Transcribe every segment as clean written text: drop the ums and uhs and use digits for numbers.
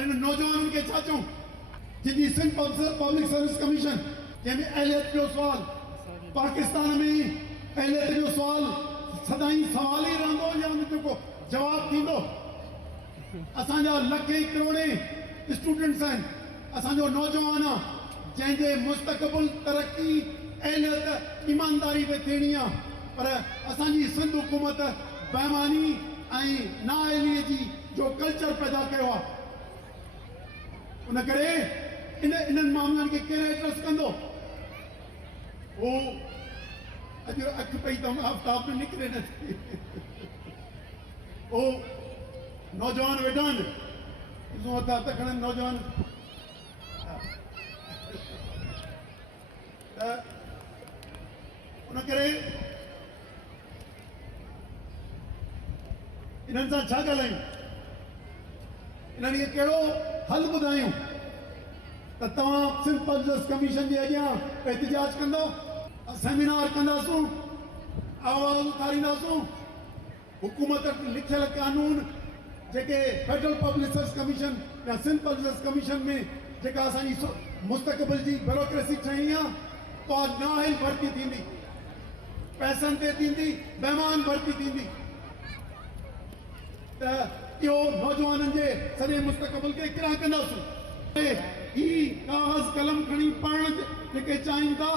पर इन नौजवाननि खे छा चऊं जिनजी सिंध पब्लिक सर्विस कमीशन जंहिंमें अहलियत जो सुवाल पाकिस्तान में अहलियत जो सुवाल सदाईं सवाल ई रहंदो या उनजो को जवाब थींदो असांजा लखे करोड़े स्टूडेंट्स आहिनि असांजो नौजवान आहे जंहिंजे मुस्तक़बिल तरक़ी अहलियत ईमानदारी ते थियणी आहे पर असांजी सिंध हुकूमत बेईमानी ऐं नाअहलीअ जी जो कल्चर पैदा कयो आहे उन करे इन्हनि मामलनि खे केरु एड्रेस कंदो उहो अॼु अखि पई त आफ़्ताब में निकिरे नथी उहो नौजवान वेठा आहिनि ॾिसो हथ हथ खणनि नौजवान त उन करे इन्हनि सां छा ॻाल्हायूं इन्हनि खे कहिड़ो हल ॿुधायूं त तव्हां सिंध पब्लिक कमीशन जे अॻियां एहतिजाज कंदो सेमिनार कंदासूं आवाज़ उथारींदासूं हुकूमत लिखियल कानून जेके फेडरल पब्लिक सर्विस कमीशन या सिंध पब्लिक कमीशन में जेका असांजी मुस्तक़बिल जी ब्यूरोक्रेसी ठही आहे उहा नाअहल भर्ती थींदी पैसनि ते थींदी बेईमान भर्ती थींदी त इहो नौजवाननि जे सॼे मुस्तक़बिल खे किरां कंदासीं ही कागज़ कलम खणी पढ़ण जेके चाहिनि था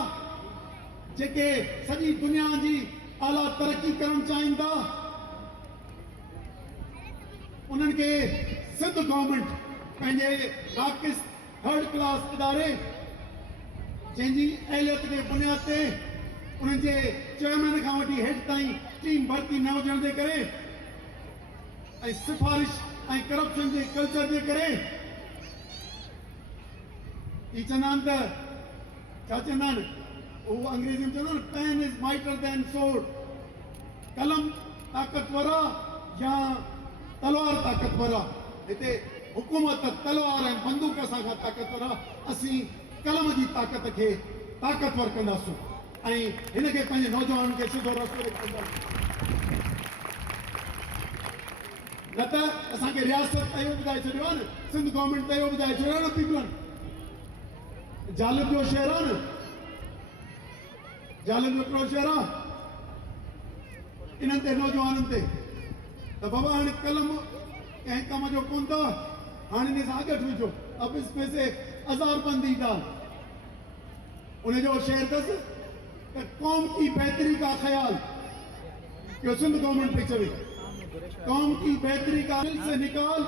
जेके सॼी दुनिया जी आला तरक़ी करणु चाहिनि था उन्हनि खे सिंध गवर्नमेंट पंहिंजे नाक़िस थर्ड क्लास इदारे जंहिंजी अहलियत जे बुनियाद ते उन्हनि जे चेयरमैन खां वठी हेठि ताईं टीम भर्ती न हुजण जे करे ऐं सिफारिश ऐं करप्शन जे कल्चर जे करे ही चवंदा आहिनि त छा चवंदा आहिनि उहो अंग्रेज़ी में चवंदा आहिनि pen is mightier than sword कलम ताक़तवर आहे या तलवार ताक़तवर आहे हिते हुकूमत तलवार ऐं बंदूक सां खां ताक़तवर आहे असीं कलम जी ताक़त खे ताक़तवर कंदासूं ऐं हिन खे पंहिंजे नौजवाननि खे सिधो रस्तो ॾेखारींदासीं न त असांखे रियासत त इहो ॿुधाए छॾियो आहे न सिंध गवर्नमेंट त इहो ॿुधाए छॾियो आहे न पीपलनि ज़ालिब जो शहर आहे न ज़ालिब जो हिकिड़ो शहर आहे इन्हनि ते नौजवाननि ते त बाबा हाणे कलम कंहिं कम जो कोन अथव हाणे हिन सां अॻु विझो अब इसमें से अज़ारबंदी डाल उनजो शेर अथसि त कौम की बेहतरी का ख्याल इहो सिंध गवर्नमेंट पई चवे कौम की बेहतरी का दिल से निकाल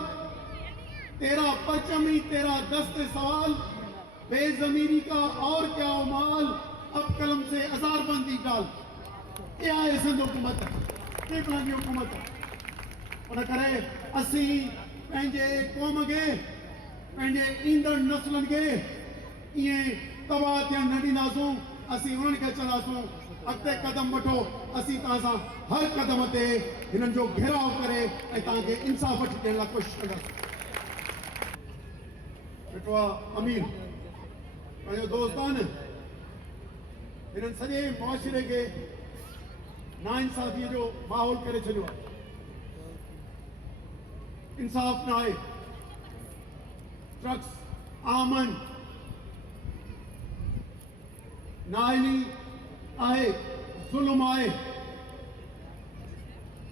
तेरा परचम ही तेरा दस्त सवाल बेजमीरी का और क्या माल अब कलम से अज़ारबंदी डाल ये आहे सिंध हुकूमत पीपलनि जी हुकूमत उन करे असीं पंहिंजे क़ौम खे पंहिंजे ईंदड़ नस्लनि खे ईअं तबाह थियणु न ॾींदासूं असीं उन्हनि खे चवंदासूं अॻिते कदम वठो असीं तव्हां सां हर कदम ते हिननि जो घेराव करे ऐं तव्हांखे इंसाफ़ वठी ॾियण लाइ कोशिशि कंदासीं ॾिठो आहे अमीर पंहिंजो दोस्त आहे न हिननि सॼे मुआशिरे खे नाइंसाफ़ीअ जो माहौल करे छॾियो आहे इंसाफ़ न आहे ड्रग्स आम आहिनि नाअहली आहे ज़ुल्म आहे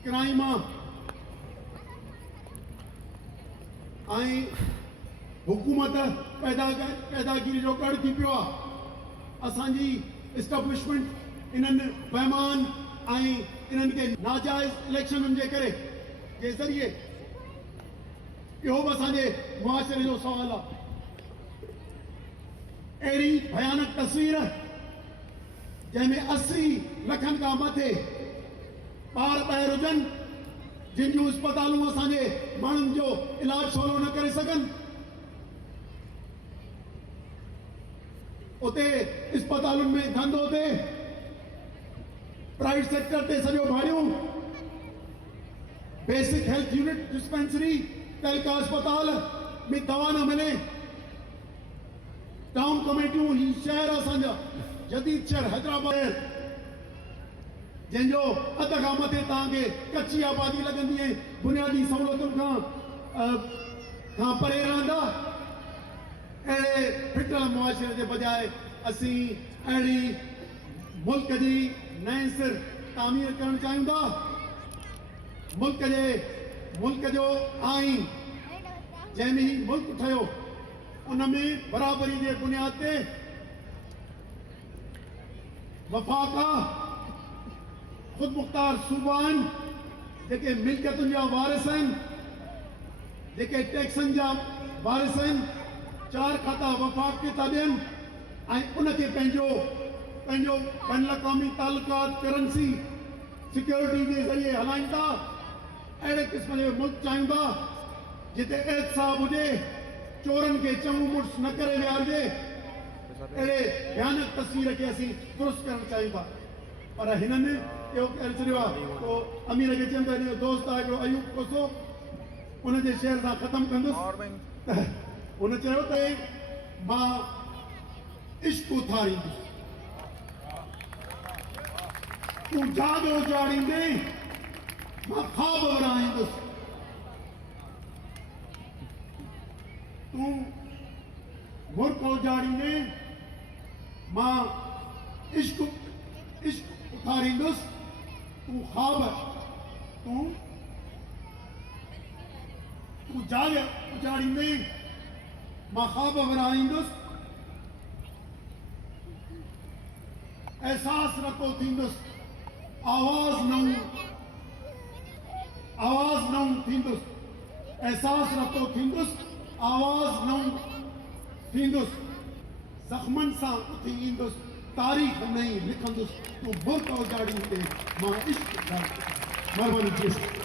क्राइम आहे ऐं हुकूमत पैदागिरी जो गढ़ थी पियो आहे असांजी इस्टेब्लिशमेंट इन्हनि बेईमान ऐं इन्हनि खे नाजाइज़ इलेक्शननि जे करे जे ज़रिए इहो बि असांजे मुआशिरे जो सवाल आहे अहिड़ी भयानक तस्वीर जंहिंमें 80 लखनि खां मथे ॿार ॿाहिरि हुजनि जिन जूं अस्पतालूं असांजे माण्हुनि जो इलाज सवलो न करे सघनि उते अस्पतालुनि में धंधो थिए प्राइवेट सेक्टर ते सॼो भाड़ियूं बेसिक हेल्थ यूनिट डिस्पेंसरी तहलका अस्पताल में दवा न मिले टाउन कमेटियूं ही शहर असांजा जदीद शहर हैदराबाद जंहिंजो अध खां मथे तव्हांखे कच्ची आबादी लॻंदी आहे बुनियादी सहूलियतुनि खां खां परे रहंदा अहिड़े फिटल मुआशरे जे बजाए असीं अहिड़ी मुल्क जी नए सिर तामीर करणु चाहियूं था। मुल्क जो आइन जंहिंमें ही मुल्क ठहियो उन में बराबरी जे बुनियाद ते वफ़ाक़ा ख़ुद मुख़्तार सूबा आहिनि जेके मिल्कियतुनि जा वारिस आहिनि, जेके टैक्सनि जा वारिस आहिनि, 4 खाता वफ़ाक़ खे था ॾियनि ऐं उनखे पंहिंजो बैन अक़वामी तालुकात करंसी सिक्योरिटी जे ज़रिए हलाइनि था। अहिड़े क़िस्म जो मुल्क चाहियूं था जिते एहतिसाब हुजे, चोरनि खे चङो मुड़ुस न करे विहारिजे। अहिड़े भयानक तस्वीर खे असीं दुरुस्त करणु चाहियूं था। पर हिननि इहो करे छॾियो आहे। पोइ अमीर खे चवनि था हिनजो दोस्त आहे हिकिड़ो अयूब कोसो, उनजे शेर सां ख़तमु कंदुसि। हुन चयो त मां इश्क उथारींदुसि, तूं जाग उजाड़ींदे मां ख़्वाब विरहाईंदुसि, तूं मुल्क उजाड़ींदे मां इश्क उथारींदुसि, तूं ख़्वाब तूं जाग उजाड़ींदे मां ख़्वाब विरहाईंदुसि, एहसास रखो थींदुसि, आवाज़ नऊं थींदुसि, एहसास रखो थींदुसि, आवाज़ नऊं थींदुसि, ज़ख़्मनि सां उथी ईंदुसि, तारीख़ नई लिखंदुसि, तूं मुल्क उजाड़ींदे मां इश्क उजाड़ींदुसि। महिरबानी।